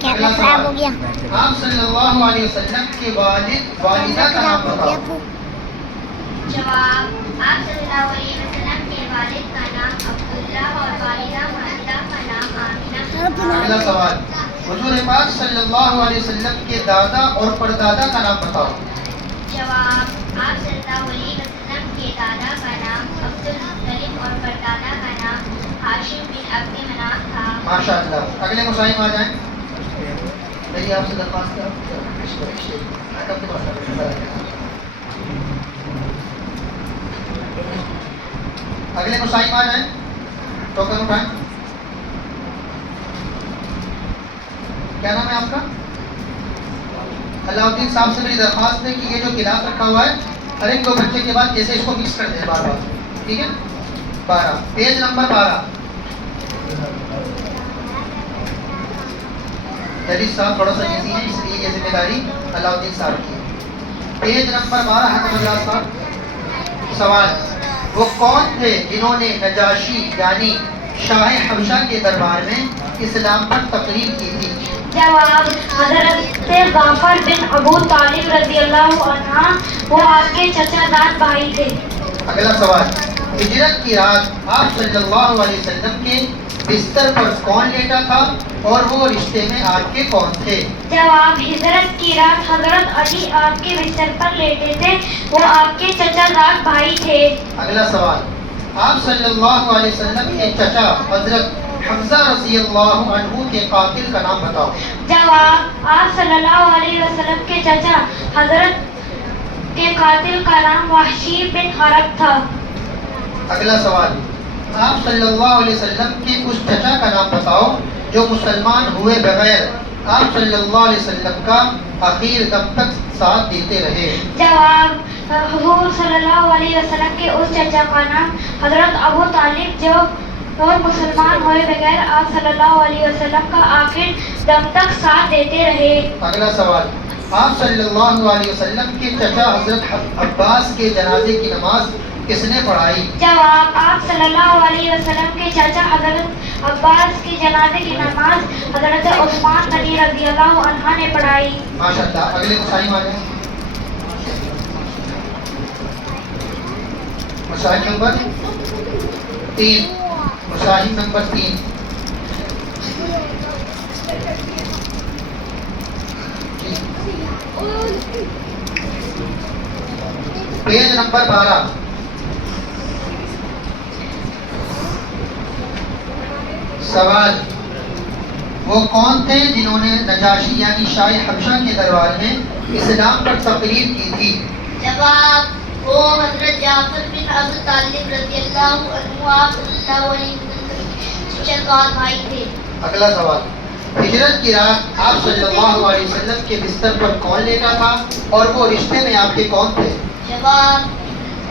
Camera خراب ہو گیا. آپ صلی اللہ علیہ وسلم کے والد والدہ کا نام بتاؤ. جواب: آپ صلی اللہ علیہ وسلم کے والد کا نام عبداللہ اور والدہ ماجدہ کا نام آمینہ. اگلا سوال: حضور پاک صلی اللہ علیہ وسلم کے دادا اور پردادا کا نام بتاؤ. جواب: آپ صلی اللہ علیہ وسلم کے دادا کا نام عبدالمطلب اور پردادا کا نام ہاشم بن عبد مناف تھا. ماشاء اللہ. اگلے مسائل آ جائیں. میری آپ سے درخواست ہے اگلے مسائل آ جائیں. ٹوکن اٹھائیں. کیا نام ہے آپ کا؟ اللہ الدین صاحب سے میری درخواست ہے کہ یہ جو گلاس رکھا ہوا ہے ہر ایک دو بچے کے بعد جیسے اس کو مکس کر دیں بار بار. ٹھیک ہے. 12 پیج نمبر 12. جلیس صاحب تھوڑا سا بزی ہیں اس لیے یہ ذمہ داری اللہ الدین صاحب کی. پیج نمبر 12 حکم اللہ صاحب. سوال: وہ کون تھے جنہوں نے نجاشی یعنی شاہ حبشہ کے دربار میں اسلام پر تقریر کی تھی؟ جواب: حضرت غافر بن ابو طالب رضی اللہ عنہ. وہ آپ کے چچا دار بھائی تھے. اگلا سوال: ہجرت کی رات آپ صلی اللہ علیہ وسلم کے بستر پر کون لیٹا تھا اور وہ رشتے میں آپ کے کون تھے؟ جواب: ہجرت کی رات حضرت علی آپ کے بستر پر لیٹے تھے. وہ آپ کے چچا دار بھائی تھے. اگلا سوال: آپ صلی اللہ علیہ وسلم کے چچا حضرت حمزہ رضی اللہ عنہ کے قاتل کا نام بتاؤ. جواب: آپ صلی اللہ علیہ وسلم کے چچا حضرت کے قاتل کا نام وحشی بن حرب تھا. اگلا سوال: آپ صلی اللہ علیہ وسلم کے اس چچا کا نام بتاؤ جو مسلمان ہوئے بغیر آپ صلی اللہ علیہ وسلم کا آخر دم تک ساتھ دیتے رہے. جواب: حضور صلی اللہ علیہ وسلم کے اس چچا کا نام حضرت ابو طالب جو مسلمان ہوئے بغیر آپ صلی اللہ علیہ وسلم کا آخر دم تک ساتھ دیتے رہے. اگلا سوال: آپ صلی اللہ علیہ وسلم کے چچا حضرت عباس کے جنازے کی نماز کس نے پڑھائی؟ جواب: آپ صلی اللہ علیہ وسلم کے چچا حضرت عباس کے جنازے کی نماز حضرت عثمان غنی رضی اللہ عنہ نے پڑھائی. ماشاء اللہ. اگلے مسائل آ جائیں. مسائل نمبر 3. مسائل نمبر 3. Page number 12. سوال: وہ کون تھے جنہوں نے نجاشی یعنی شاہ حبشہ کے دربار میں اسلام پر تقریر کی تھی؟ جواب: وہ حضرت جعفر بن ابو طالب رضی اللہ عنہ آپ صلی اللہ علیہ وسلم کے چچا بھائی تھے. اگلا سوال: ہجرت کی رات آپ صلی اللہ علیہ وسلم کے بستر پر کون لیٹا تھا اور وہ رشتے میں آپ کے کون تھے؟ جواب: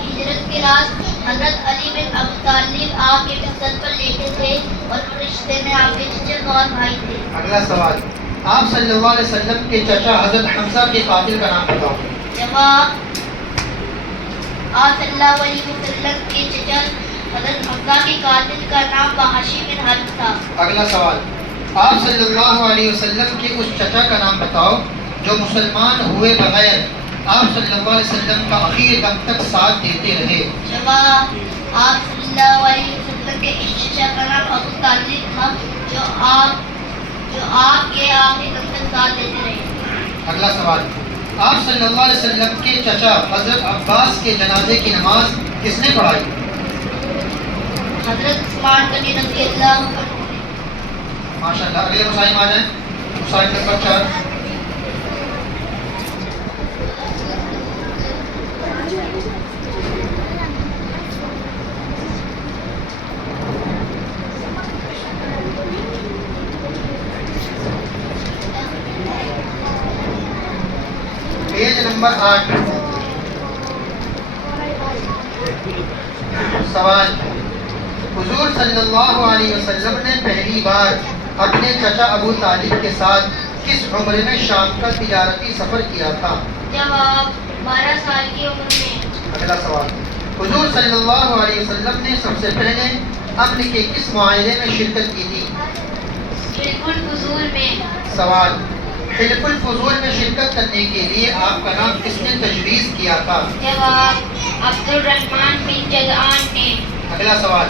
ہجرت کی رات حضرت علی بن ابو طالب آپ کے بستر پر لیٹے تھے اور وہ رشتے میں آپ کے چچا اور بھائی تھے. اگلا سوال: آپ صلی اللہ علیہ وسلم کے چچا حضرت حمزہ کے قاتل کا نام بتاؤ. جواب: آپ صلی اللہ علیہ وسلم کے چچا حضرت حمزہ کے قاتل کا نام وحشی بن حرب تھا. اگلا سوال: آپ صلی اللہ علیہ وسلم کے اس چچا کا نام بتاؤ جو مسلمان ہوئے بغیر آپ صلی اللہ علیہ وسلم کا آخر دم تک ساتھ دیتے رہے. جواب: آپ صلی اللہ علیہ وسلم کے اس چچا کا نام ابو طالب تھا جو آپ کے آخری دم تک ساتھ دیتے رہے. اگلا سوال: آپ صلی اللہ علیہ وسلم کے چچا حضرت عباس کے جنازے کی نماز کس نے پڑھائی؟ حضرت عثمان غنی رضی اللہ عنہ. ماشاء اللہ. اگلے مسائل آ جائیں. مسائل نمبر 4. Page number 8. سوال: حضور صلی اللہ علیہ وسلم نے پہلی بار اپنے چچا ابو طالب کے ساتھ کس عمر میں شام کا تجارتی سفر کیا تھا؟ جواب: 12 سال کی عمر میں. اگلا سوال: حضور صلی اللہ علیہ وسلم نے سب سے پہلے امن کے کس معاہدے میں شرکت کی تھی؟ حلف الفضول میں. سوال، حلف الفضول میں شرکت کرنے کے لیے آپ کا نام کس نے تجویز کیا تھا؟ جواب، عبد الرحمن بن جدعان نے. اگلا سوال،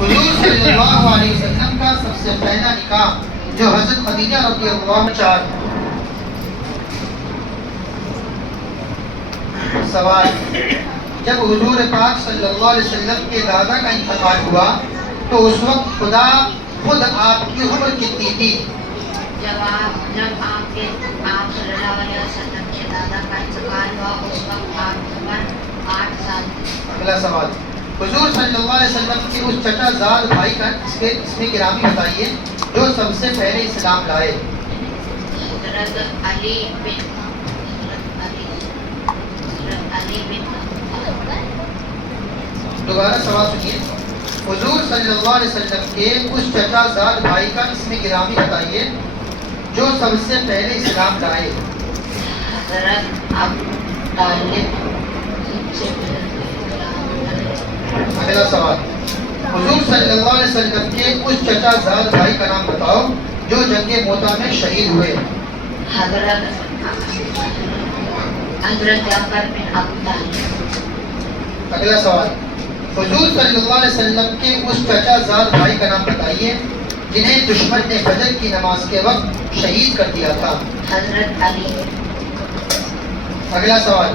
حضور صلی اللہ علیہ وسلم کا سب سے پہلا نکاح جو حضرت خدیجہ رضی اللہ عنہا. سوال، جب حضور پاک صلی اللہ علیہ وسلم کے دادا کا انتقال ہوا تو اس وقت خدا خود آپ کی عمر کتنی تھی؟ جواب، جب آپ صلی اللہ علیہ وسلم کے دادا کا انتقال ہوا اس وقت آپ کی عمر 8 سال تھی. اگلا سوال، حضور صلی اللہ علیہ وسلم کے اس چچا زاد بھائی کا اس میں گرامی بتائیے جو سب سے پہلے اسلام لائے. حضرت علی بن دوبارہ سوال سنیے. حضور صلی اللہ علیہ وسلم کے اس چچا زاد بھائی کا اس میں گرامی بتائیے جو سب سے پہلے اسلام لائے. حضرت ابو طالب. اگلا سوال، حضور صلی اللہ علیہ وسلم کے اس چچا زاد بھائی کا نام بتاؤ جو جنگ موتا میں شہید ہوئے. حضرت جعفر بن ابو طالب. اگلا سوال، حضور صلی اللہ علیہ وسلم کے اس چچا زاد بھائی کا نام بتائیے جنہیں دشمن نے فجر کی نماز کے وقت شہید کر دیا تھا. حضرت علی. اگلا سوال،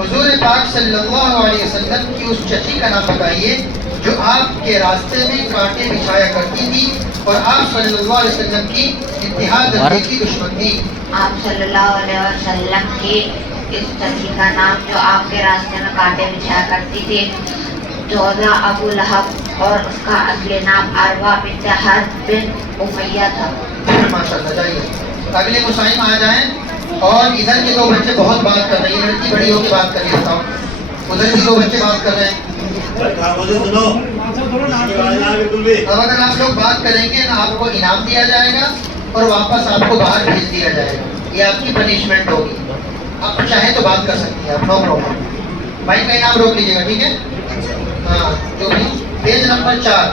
حضور پاک صلی اللہ علیہ وسلم کی اس چچی کا نام بتائیے جو آپ کے راستے میں کانٹے بچھایا کرتی تھی اور آپ صلی اللہ علیہ وسلم کی انتہا درجے کی دشمن تھی. آپ صلی اللہ علیہ وسلم کی اس چچی کا نام جو آپ کے راستے میں کانٹے بچھایا کرتی تھی جوزہ ابو لہب اور اس کا اصلی نام عروہ بنت حرب بن امیہ تھا. ماشاءاللہ. جائیے اگلے مسائل آ جائیں. اور ادھر کے 2 بچے بہت بات کر رہے ہیں، لڑکی بڑی ہو کے بات کر رہی ہے. بتاؤ، ادھر بھی 2 بچے بات کر رہے ہیں. اب اگر آپ لوگ بات کریں گے نا آپ کو انعام دیا جائے گا اور واپس آپ کو باہر بھیج دیا جائے گا. یہ آپ کی پنشمنٹ ہوگی. آپ چاہیں تو بات کر سکتی ہیں آپ، نو پرابلم. بھائی کا انعام روک لیجیے گا، ٹھیک ہے؟ ہاں، جو بھی پیج نمبر 4.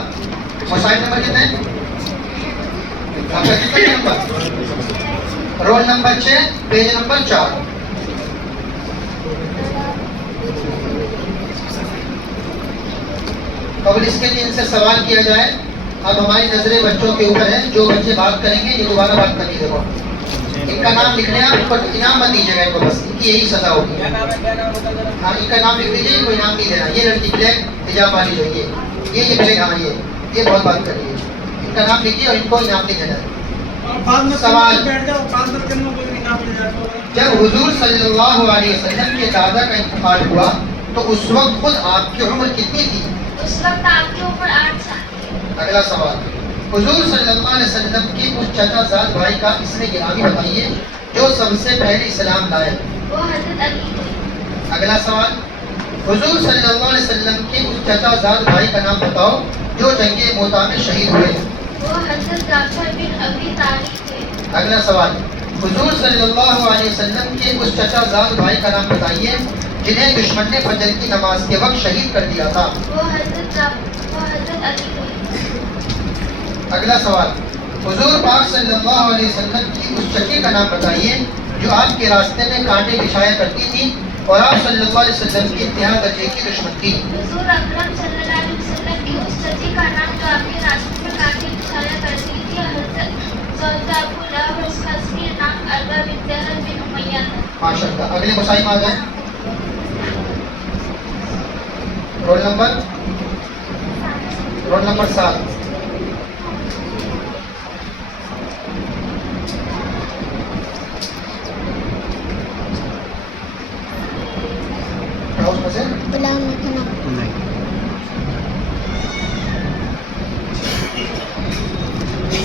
مسائل نمبر کتنے؟ آپ کا کتنا number? Roll number 6 page number 4. قبل اس کے لیے ان سے سوال کیا جائے. اب ہماری نظریں بچوں کے اوپر ہے. جو بچے بات کریں گے یہ دوبارہ بات کرنی. دیکھو ان کا نام لکھ لیں آپ، ان کو انعام مت دیجیے گا. ان کو بس ان کی یہی سزا ہوگی. ہاں، ان کا نام لکھ دیجیے، ان کو انعام نہیں دینا. یہ لڑکی بلیک حجاب والی جو یہ بلیک. ہاں یہ بہت بات کر رہی ہے. ان کا نام لکھیے اور ان کو انعام نہیں دینا. سوال، جب حضور صلی اللہ علیہ وسلم کے دادا کا انتقال ہوا تو اس وقت خود آپ کی عمر کتنی تھی؟ اس وقت آپ کی عمر 8 سال. اگلا سوال، حضور صلی اللہ علیہ وسلم کی اس چچا زاد بھائی کا اس میں گرامی بتائیے جو سب سے پہلے اسلام لائے. وہ حضرت علی تھے. اگلا سوال، حضور صلی اللہ علیہ وسلم کے اس چچا زاد بھائی کا نام بتاؤ جو جنگ موتا میں شہید ہوئے. وہ حضرت جعفر بن ابی طالب تھے. اگلا سوال، حضور صلی اللہ علیہ وسلم کے اس چچا زاد بھائی کا نام بتائیے جنہیں دشمن نے فجر کی نماز کے وقت شہید کر دیا تھا. وہ حضرت علی تھے. اگلا سوال، حضور پاک صلی اللہ علیہ وسلم کی اس چچی کا نام بتائیے جو آپ کے راستے میں کانٹے بچھایا کرتی تھی اور آپ صلی اللہ علیہ وسلم کی انتہا درجے کی دشمن تھی. حضور اکرم صلی اللہ علیہ وسلم کی اس چچی کا نام جو آپ کے راستے میں کانٹے بچھایا کرتی تھی حضرت زوجہ ابو لہب اور اس کا اصلی نام عروہ بنت حرب بن امیہ تھا. ماشاءاللہ. اگلے مسائل آ جائیں. Roll number 7.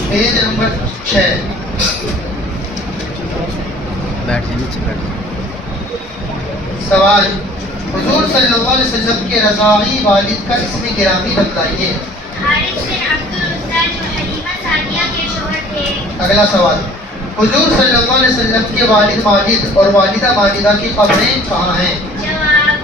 Page number 6. سوال، حضور صلی اللہ علیہ وسلم کے رضاعی والد کا اسم گرامی بتلائیے. حارث بن عبد العزیٰ جو حلیمہ ثانیہ کے شوہر تھے. اگلا سوال، حضور صلی اللہ علیہ وسلم کے والد ماجد اور والدہ ماجدہ کی قبریں کہاں ہیں؟ جواب،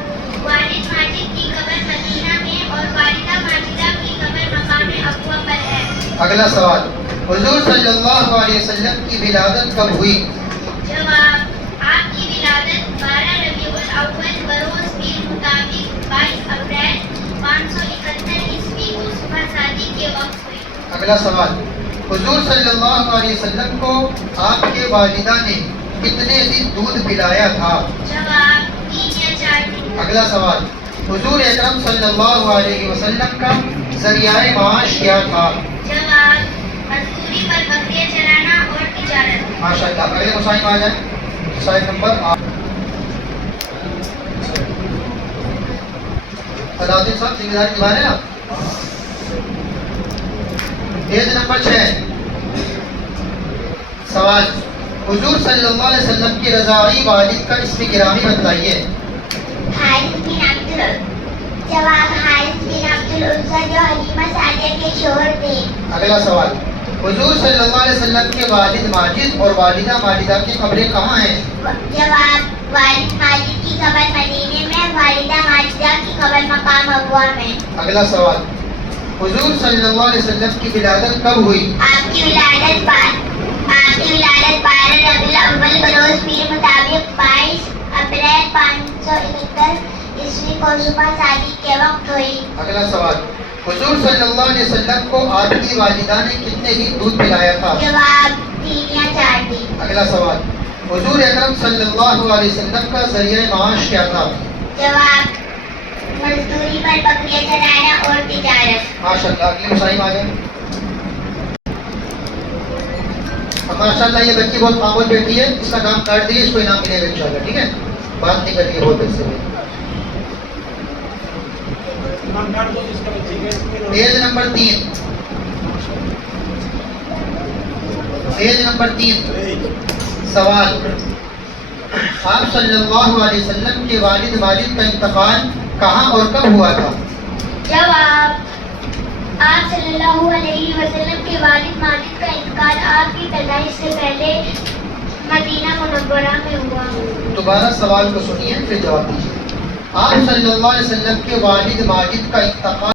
والد ماجد کی قبر مدینہ میں اور والدہ ماجدہ کی قبر مقام ابوا پر ہے. اگلا سوال، حضور صلی اللہ علیہ وسلم کی ولادت کب ہوئی؟ جواب: آپ کی ولادت 12 ربیع الاول بروز پیر مطابق 22 اپریل 571 عیسوی کو صبح شادی کے وقت ہوئی۔ اگلا سوال، حضور صلی اللہ علیہ وسلم کو آپ کے والدہ نے کتنے دن دودھ پلایا تھا؟ جواب: 3 یا 4 دن۔ اگلا سوال، حضور اکرم صلی اللہ علیہ وسلم کا ذریعہ معاش کیا تھا؟ جواب: مزدوری پر بکریاں چلانا اور تجارت۔ ماشاء اللہ۔ اگلے مسائل میں آ جائیں۔ مسائل نمبر 8۔ علاؤدین صاحب ذمہ داری نبھا رہے ہیں آپ؟ Page number 6۔ سوال، حضور صلی اللہ علیہ وسلم کی رضاعی والد کا اسم گرامی بتلائیے۔ حارث بن عبد جواب: حارث بن عبد العزیٰ جو حلیمہ سعدیہ کے شوہر تھے۔ اگلا سوال، حضور صلی اللہ علیہ وسلم کے والد ماجد اور والدہ ماجدہ کی قبریں کہاں ہیں؟ جواب: والد ماجد کی قبر مدینے میں، والدہ ماجدہ کی قبر مقام ابوا میں۔ اگلا سوال، حضور صلی اللہ علیہ وسلم کی ولادت کب ہوئی؟ آپ کی ولادت 12 ربیع الاول بروز پیر مطابق 22 اپریل 571 عیسوی کو صبح شادی کے وقت ہوئی۔ اگلا سوال، حضور صلی اللہ علیہ وسلم کو آپ کی والدہ نے کتنے دن دودھ پلایا تھا؟ جواب: 3 یا 4 دن۔ اگلا سوال، حضور اکرم صلی اللہ علیہ وسلم کا ذریعہ معاش کیا تھا؟ جواب: مزدوری پر بکریاں چلانا اور تجارت۔ ماشاء اللہ۔ اگلی مسائل آ جائیں۔ ماشاء اللہ، یہ بچی بہت خاموش بیٹھی ہے، اس کا نام کاٹ دیجیے، اس کو انعام ملے گا انشاءاللہ، ٹھیک ہے؟ بات نہیں کر رہی ہے بہت دیر سے۔ Page number 3۔ Page number 3۔ سوال، آپ صلی اللہ علیہ وسلم کے والد ماجد کا انتقال کہاں اور کب ہوا تھا؟ جواب: آپ صلی اللہ علیہ وسلم کے والد ماجد کا انتقال آپ کی پیدائش سے پہلے مدینہ منورہ میں ہوا۔ دوبارہ سوال کو سنیے پھر جواب دیجیے۔ آپ صلی اللہ علیہ وسلم کے والد ماجد کا انتقال